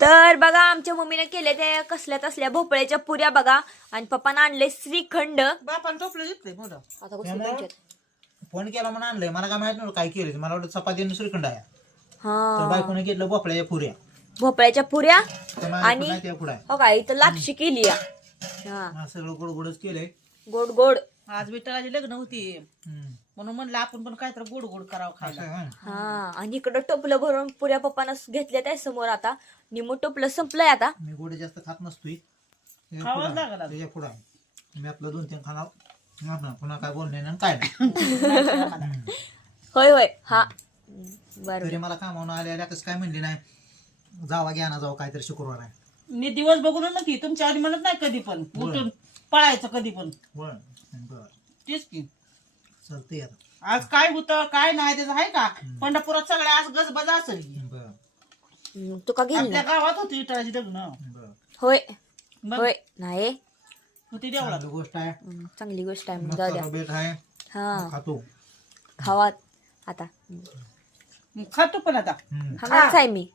तर बघा आमच्या मम्मीने केले ते कसल्या तसल्या भोपळ्याच्या पुऱ्या बघा. आणि पप्पानं आणले श्रीखंड. बापान टोपलं घेतलंय मोठं. आता कसं त्यामुळं पंचायत. फोन केला म्हणून आणलंय. मला काय माहित नव्हतं काय केलं. मला वाटतं चपाती आणि श्रीखंड आहे. तर हा बायकोने घेतलं भोपळ्याच्या पुऱ्या. भोपळ्याच्या पुऱ्या तर माझ्याकडे आणि नाही त्या पुढं आहे. हो काय इथं लापशी केली हा हा, सगळं गोड गोडच केलंय. गोड गोड. आज विठ्ठलाची लग्न होती हम्म. म्हणून म्हणलं आपण पण काहीतरी गोड गोड करावं असं खायला. आहे ना? हा आणि इकडं टोपलं भरून पुऱ्या पप्पानं घेतल्या त्या समोर. आता निमो टोपलं संपलंय आता. मी गोड जास्त खात नसतोय. खावंच लागलं आता. त्याच्या पुढं आहे. मी आपलं 2-3 खाणार. पुन्हा काय बोलणे नाही काय नाही. होय होय हा बरं. तरी मला कामावून आल्या कसं काय म्हणली नाही जावा घ्या ना जाऊ काहीतरी शुक्रवार आहे. मी दिवस बघून नक्की तुमच्या आधी म्हणत नाही कधी पण उठून पळायचं कधी पण. बरं तेच की चालतंय आता. आज काय होतं काय नाही त्याचं आहे का. पंढरपुरात सगळे आज गजबज असेल की. बरं तुका घेईल आपल्या ना गावात होती विठ्ठलाची लग्न. बरं होय मग होय नाही होती देवळात. चांगली गोष्ट आहे. चांगली गोष्ट आहे मग जाऊ द्या. मस्त बेट आहे. हा खातो. खावा आता. खातो पण आता. हम्म. खाणारच आहे मी.